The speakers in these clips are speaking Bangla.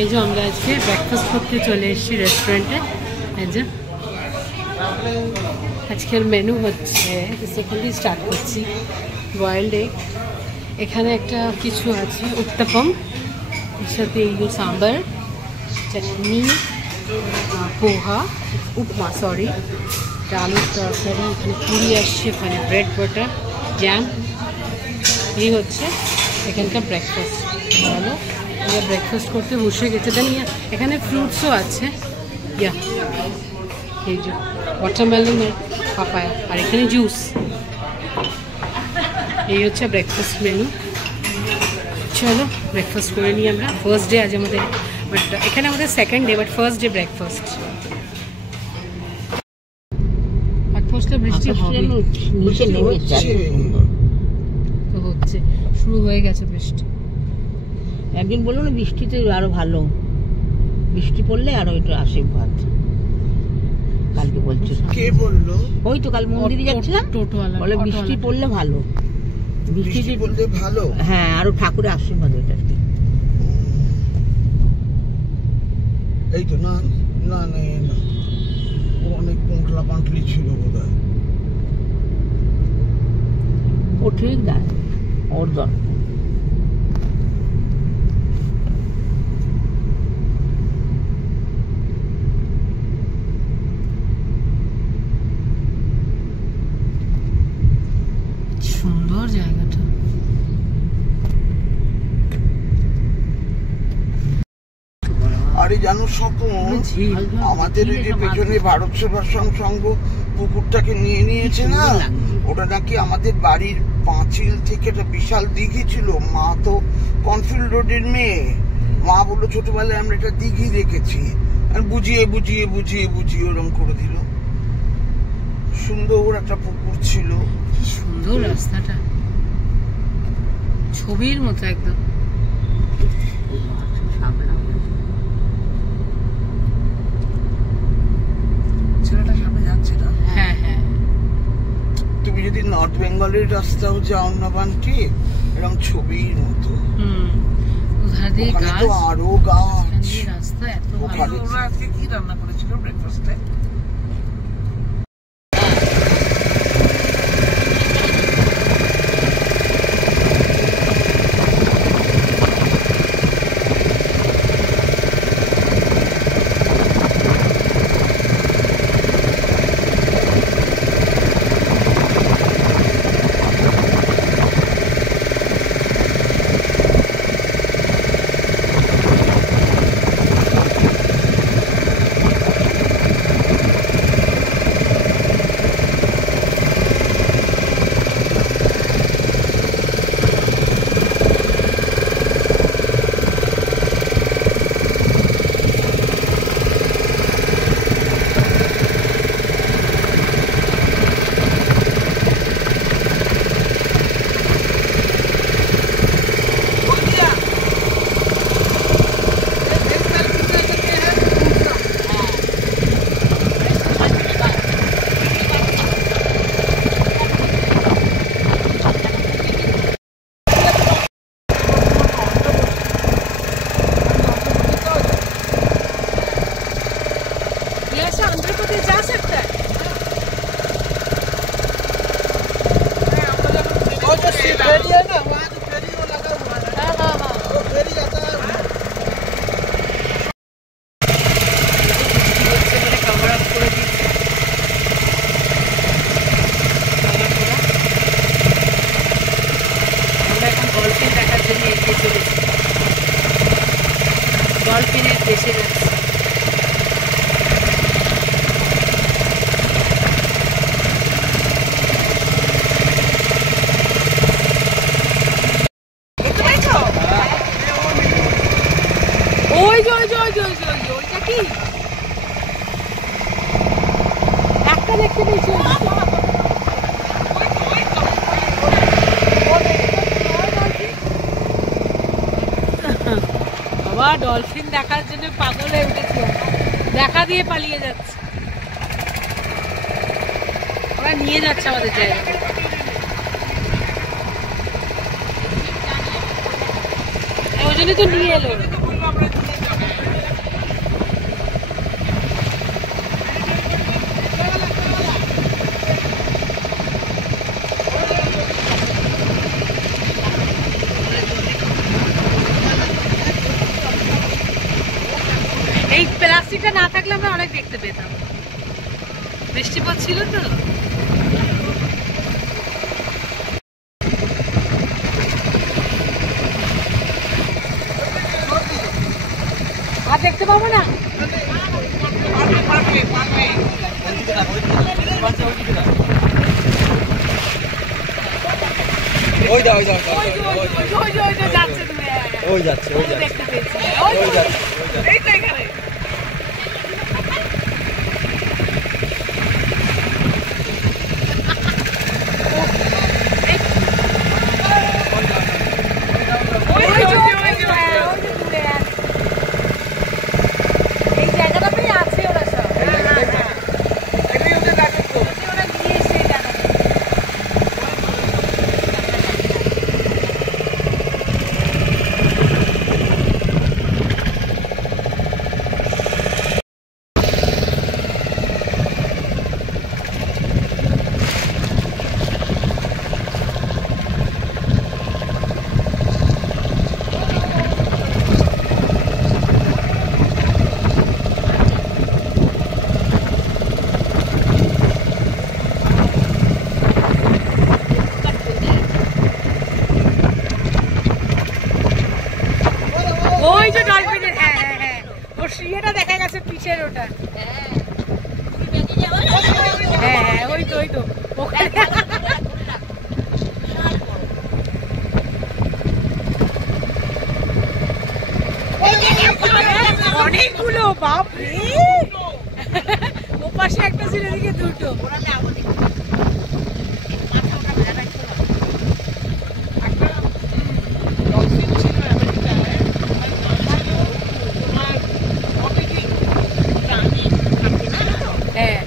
এই যে আমরা আজকে ব্রেকফাস্ট করতে চলে এসেছি রেস্টুরেন্টে। এই যে আজকের মেনু হচ্ছে, সেখান দিয়ে স্টার্ট করছি। বয়েলড এগ, এখানে একটা কিছু আছে উত্তাপম, এর সাথে এই সাম্বার, চাটনি, পোহা, উপমা সরি, আলুর তরকারি, এখানে পুরি আসছে, এখানে ব্রেড বাটার, জ্যাম। এই হচ্ছে এখানকার ব্রেকফাস্ট। ভালো, আমরা ব্রেকফাস্ট করতে বসে গেছে। দেন এখানে ফ্রুটসও আছে, ইয়া এই যে ওয়াটারমেলন আর পাপায়া, আর এখানে জুস। এই হচ্ছে ব্রেকফাস্ট মেনু। চলো ব্রেকফাস্ট করে নিই আমরা। ফার্স্ট ডে আজ আমাদের, বাট এখানে আমাদের second day, but first day breakfast. বৃষ্টি হচ্ছে, শুরু হয়ে গেছে বৃষ্টি। একদিন বললো না বৃষ্টিতে আরো ভালো, বৃষ্টি পড়লে আরো একটু আশীর্বাদ। কালকে বলছে, কে বললো? ওই তো কাল মন্দিরে যাচ্ছিলাম, টোটোওয়ালা বলে বৃষ্টি পড়লে ভালো, বৃষ্টি পড়লে ভালো। হ্যাঁ, আরো ঠাকুরের আশীর্বাদ ওইটা। এই তো না না না না, অনেক পোঁটলা পাঁটলি ছিল বোধ হয়। ও ঠিক দেয় ওর দল। সুন্দর জায়গাটা। আরে জানো স্বপন, আমাদের ওই যে পেছনে ভারত সেবাশ্রম সংঘ পুকুরটাকে নিয়ে নিয়েছে না, ওটা নাকি আমাদের বাড়ির পাঁচিল থেকে একটা বিশাল দিঘি ছিল। মা তো কনফিল্ড রোডের মেয়ে, মা বললো ছোটবেলায় আমরা একটা দিঘি রেখেছি, আর বুঝিয়ে বুঝিয়ে বুঝিয়ে বুঝিয়ে ওরম করে দিল। সুন্দর একটা পুকুর ছিল, সুন্দর রাস্তাটা, ছবির মতো একদম। ছেলেটা সামনে যাচ্ছে না? হ্যাঁ হ্যাঁ, তুমি যদি নর্থ বেঙ্গলের রাস্তাও যাও না বান্টি, এরকম ছবির মতো। ওধার দিয়ে ওখানে গাছ, তো আরো গাছ। রাস্তা এত ভালো। ওরা আজকে কি রান্না করেছিল ব্রেকফাস্টে? ডলফিনের দেশে যাচ্ছে। ওইটা কি একটা দেখতে পেয়েছি। বাবা ডলফিন দেখার জন্য পাগল হয়ে উঠেছি, দেখা দিয়ে পালিয়ে যাচ্ছে। ওরা নিয়ে যাচ্ছে আমাদের জায়গায়। ওই জন্যই তো নিয়ে এলো। বৃষ্টিটা না থাকলে আমরা অনেক দেখতে পেতাম। বৃষ্টি পড়ছিল তো। আর দেখতে পাবো না। ওই যাও ওই যাও যাচ্ছে ওই যাচ্ছে ওই যাচ্ছে দেখতে পেয়েছি। ওই যাচ্ছে এই তো এখানে। এই জায়গাটাতেই আছে ওরা সব। ওরা গিয়েছে এই জায়গাটা। ওই যে ডলফিনের, হ্যাঁ হ্যাঁ হ্যাঁ, ওর ইয়েটা দেখা গেছে পিছের ওটা। হ্যাঁ হ্যাঁ ওই তো ওখানে। অনেকগুলো, বাপরে। ও পাশে একটা ছিল, এদিকে দুটো। হ্যাঁ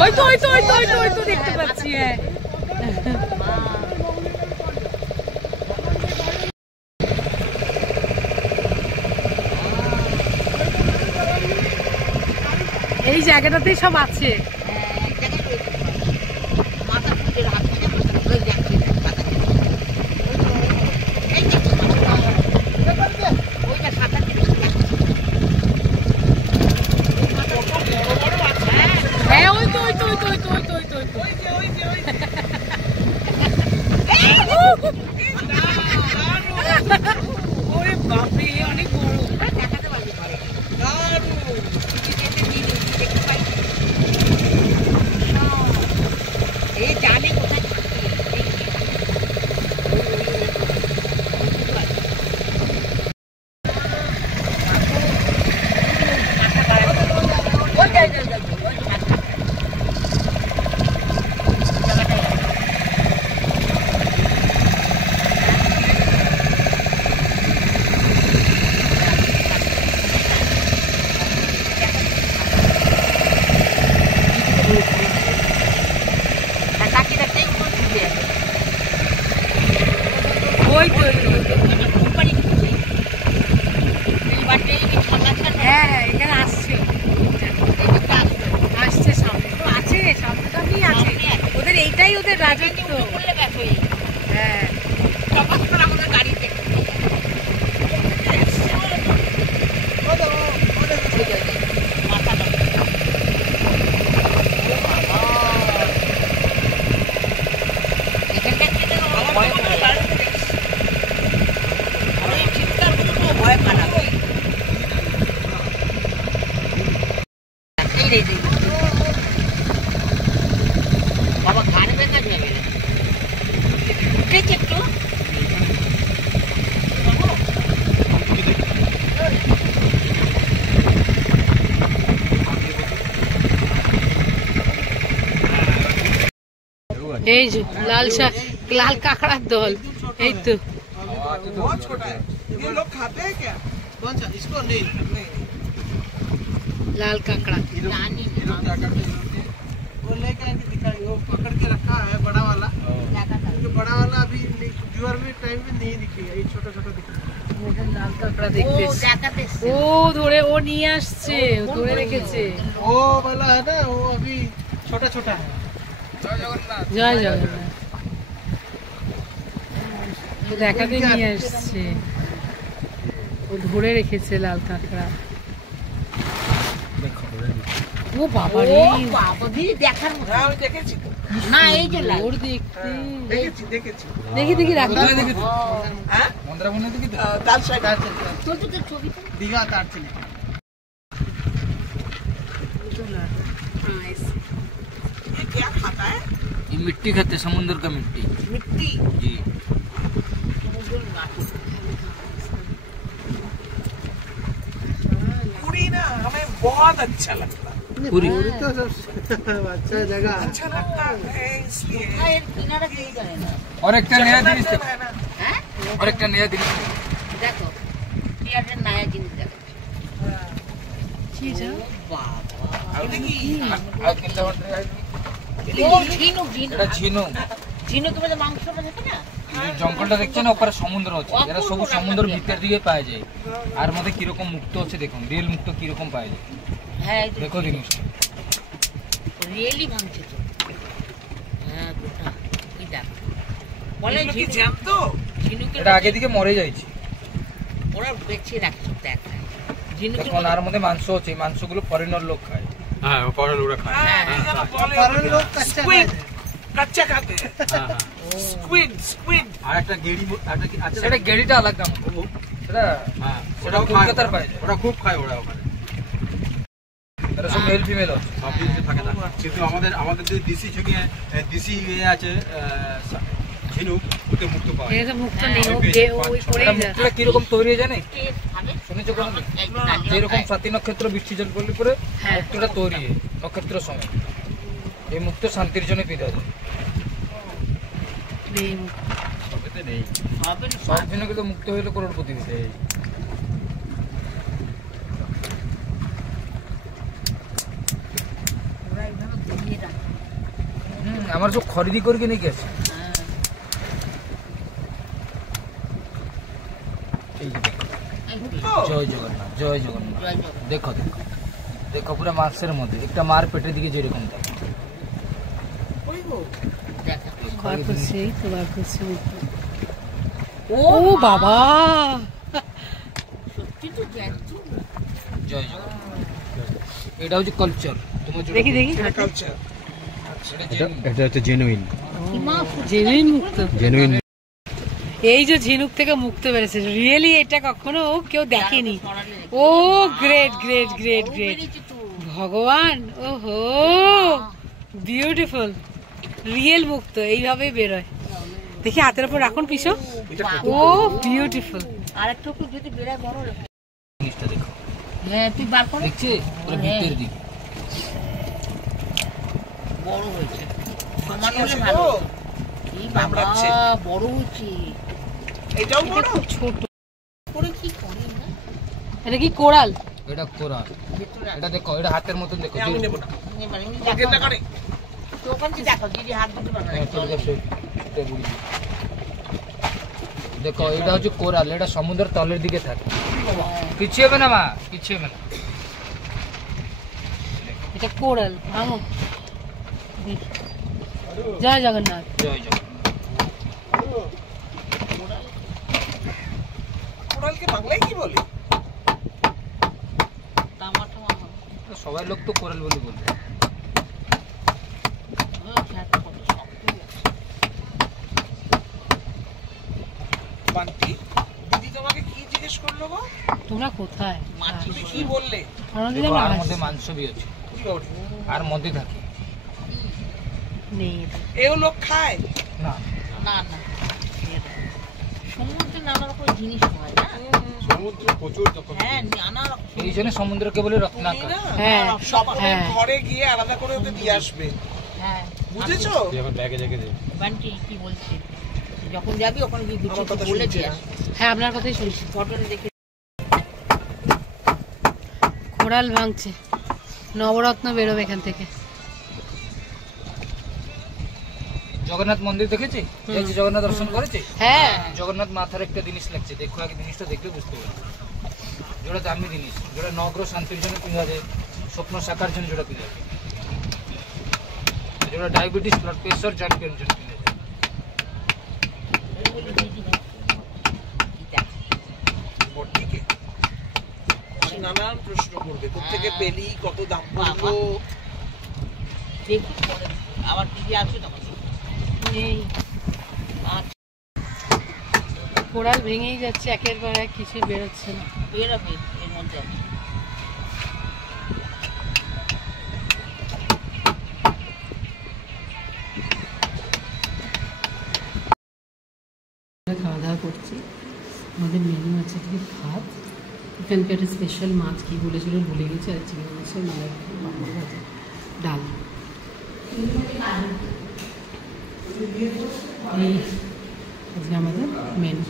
ওই তো দেখতে পাচ্ছি। হ্যাঁ এই জায়গাটাতেই সব আছে। হ্যাঁ ওই তো ওরে বাপরে, অনেক বড়। ওই তো হ্যাঁ হ্যাঁ এখানে আসছে সামনে তো আছে, সামনে তো আপনি আছে। ওদের এইটাই ওদের রাজত্ব। হ্যাঁ আমাদের গাড়িতে বাবা ঘাড়ে বেঁধে হয়ে গেলে উঠেছে একটু। এই যে লাল কাঁকড়ার দল। এই তো बहुत छोटा है। ये लोग खाते हैं क्या? कौन सा? इसको नहीं। लाल कांकड़ा। ये लोग क्या करते हैं? वो लेके आके दिखाएंगे। वो पकड़ के रखा है बड़ा वाला। क्योंकि बड़ा वाला अभी व्यूअर में टाइम में नहीं दिखेगा, ये छोटा छोटा दिखेगा। লাল কাঁকড়া দেখতে ও ধরে ও নিয়ে আসছে, ধরে রেখেছে। वो वाला है ना, वो अभी छोटा छोटा है। জয় জগন্নাথ। দেখাতে নিয়ে আসছে, ও ধরে রেখেছে লাল কাঁকড়া। ও বাবা রে, বাবা দিদি দেখার মতো। আমি দেখেছি তো। না এই যে লাইট। ওর দেখতে দেখেছি দেখি দেখি রাখ হ্যাঁ মন্দারমণি দেখি তো তার সাইড তোর তো ছবি তো। দীঘা তার ছিল ये क्या खाता है ये मिट्टी खाते, समुद्र का मिट्टी मिट्टी जी। पूरी ना हमें बहुत अच्छा लगता है पूरी अच्छा लगता है इसलिए আর এর কিনারা কেউ জানে না। और एक नया जिनिस देखो, है ना হ্যাঁ और एक नया जिनिस देखो। দেখো পিয়াজের নয়া জিনিস দেখো। কি যা বাবা এটা কি আর কিনতে পারতে ও ঝিনুক ঝিনুক এটা ঝিনুক। ঝিনুক মানে মাংসটা থাকে না। এই জঙ্গলটা দেখছেন ওপরে সমুদ্র আছে, এরা সব সমুদ্রের ভিতর দিকে পাওয়া যায়। আর মধ্যে কিরকম মুক্ত আছে দেখুন, রিয়েল মুক্ত কিরকম পাওয়া যায় হ্যাঁ দেখো জিনিসটা। রিয়েলি ভাঙছে তো। হ্যাঁ গোটা কি দেখ বলে এগুলো কি ঝিনুক জ্যান্ত ঝিনুকের এটা আগে দিকে মরে যাচ্ছে ওরা বেঁচে রাখছে দেখ ঝিনুকের দেখুন। আর মধ্যে মাংস আছে, এই মাংসগুলো ফরেনার লোক খায়। হ্যাঁ পরে ওরা খায়। হ্যাঁ ফরেন লোক স্কুইড কাচ্চা খাতে স্কুইড স্কুইড আর একটা গেড়ি একটা কি আছে সেটা গেড়িটা আলাদা দাম, সেটা হ্যাঁ সেটা ওটাও কলকাতার খায়। পায় যায়। ওরা খুব খায় ওরা ওখানে। এরা সব মেল ফিমেল আছে। সব দিকে থাকে না। কিন্তু আমাদের যে দেশি ঝিঙে দেশি আছে ঝিনুক ওতে মুক্ত পাওয়া যায়। এটা মুক্ত নেই, ও গে ওই পড়ে এটা যায়। মুক্তটা কিরকম তৈরি হয় জানে? কে খাবে শুনেছো কোনো? একদম যেরকম সাতী নক্ষত্র বৃষ্টি জল পড়লে পরে হ্যাঁ। মুক্তটা তৈরি হয় নক্ষত্র সময়। এই মুক্ত শান্তির জন্য পিতা যায়। নেই। সবেতে নেই। হবে না সব জন্য কিন্তু মুক্ত হইলে করোড়পতি হইতে। ওরা এইভাবে ঘুরিয়ে রাখে আমার সব খরিদি করকে নিয়ে গেছে। হ্যাঁ এই যে দেখো। এই জয় জগন্নাথ, জয় জগন্নাথ। জয় জগন্নাথ। দেখো দেখো দেখো পুরো মাংসের মধ্যে একটা মার পেটের দিকে যেরকম থাকে। ওই গো দেখা বার করছে, এই তো বার করছে। ও ও বাবা, সত্যি তো জ্যান্ত জয় জগন্নাথ। এটা হচ্ছে কালচার তোমার যেটা দেখি দেখি কালচার সেটা জেনুইন। এটা হচ্ছে জেনুইন কি মা জেনুইন মুক্ত। জেনুইন। এই যে ঝিনুক থেকে মুক্ত বেড়েছে, রিয়েলি এটা কখনো কেউ দেখেনি। ও গ্রেট গ্রেট গ্রেট গ্রেট ভগবান, ওহো বিউটিফুল, রিয়েল মুক্ত এইভাবেই বেরোয়। দেখি হাতের উপর রাখুন পিসো। ও বিউটিফুল। আর একটু যদি বেড়ায় বড় জিনিসটা দেখো, হ্যাঁ তুই বার করে দেখছে পুরো ভিতরের দিকে। বড় হয়েছে সমান হলে ভালো এই বাবা কামড়াচ্ছে। বড় হচ্ছে এটাও বড় ছোট, করে কি করে না এটা কি কোরাল? এটা কোরাল। ভেতরে এটা দেখো, এটা হাতের মতন দেখো। আমি নেব না মানে গেন্দা করে তো ওখান থেকে দেখো দিদি হাত দুটো বানায় দেখো এটা হচ্ছে কোরাল, এটা সমুদ্রের তলের দিকে থাকে। কিছু হবে না মা, কিছু হবে না। এটা কোরাল। ভাঙো। জয় জগন্নাথ। জয় জগন্নাথ। কোরালকে বাংলায় কি বলে টমাটো সবাই লোক তো কোরাল বলে বলবে। বান্টি দিদি তোমাকে কি জিজ্ঞেস করলো গো তোমরা কোথায়? তুমি কি বললে কোনোদিন দেখো, আমি আর মধ্যে মাংস বি আছে, কি বললে? আর মধ্যে থাকে নেই। এও লোক খায় না। না না সমুদ্রে নানা রকম জিনিস হয় না সমুদ্র প্রচুর তখন। হ্যাঁ নানা রকম এই জন্য সমুদ্রকে বলে তুমি রত্নাকর। না হ্যাঁ সকলের হ্যাঁ। ঘরে গিয়ে আলাদা করে ওকে দিয়ে আসবে হ্যাঁ বুঝেছো তুই এখন ব্যাগে রেখে দে। বান্টি কি বলছে যখন যাবি ওখানে গিয়ে আমার কথা গুছিয়ে বলে শুনছে দিয়ে না। আসবি। হ্যাঁ আপনার কথাই শুনছি। ফটোটা দেখে কোরাল ভাঙছে, নবরত্ন বেরোবে এখান থেকে। জগন্নাথ মন্দির দেখেছি, এই যে জগন্নাথ দর্শন করেছি। হ্যাঁ জগন্নাথ মাথার একটা জিনিস লাগছে, দেখো আগে জিনিসটা দেখলে বুঝতে পারবে। যেটা দামি জিনিস, যেটা নগ্র শান্তির জন্য পিঁধা যায়, স্বপ্ন সাকার জন্য যেটা পিঁধা যায়, যেটা ডায়াবেটিস ব্লাড প্রেশার চ্যাম্পিয়ন জন্য পিঁধা যায়। বটিকে নানান প্রশ্ন করবে, কোথেকে পেলি, কত দাম পড়লো। ঠিক আবার টিভি আসবে তখন এই কোরাল ভেঙেই যাচ্ছে একের পর এক, কিছু বেরোচ্ছে না। বেরোবে এর মধ্যে। খাওয়া দাওয়া করছি। আমাদের মেনু আছে কি ভাত, এখানকার স্পেশাল মাছ কি বলেছিল ভুলে গেছি, আর চিংড়ি মাছের মায়ের ভাজা, ডাল। এই আজকে আমাদের মেনু।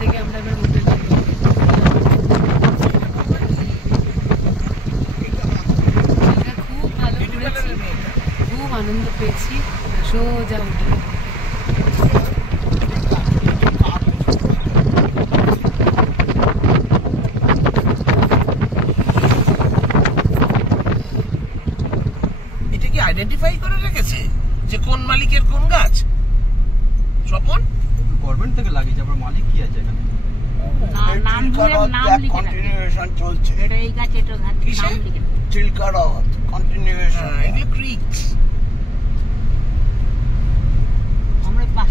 থেকে আমরা এবার হোটেলে খুব ভালো ঘুরেছি, খুব আনন্দ পেয়েছি। সোজা হোটেলে এটা কি আইডেন্টিফাই করে রেখেছে যে কোন মালিকের কোন গাছ? স্বপন, গভর্নমেন্ট থেকে লাগিয়েছে, আবার মালিক কি আছে এখানে? নাম ধরে নাম লিখে কন্টিনিউয়েশন চলছে। এটা এই গাছ, এটা গাছ, নাম লিখে চিল্কা হ্রদ কন্টিনিউয়েশন, এগুলো ক্রিকস। আমরা পাশে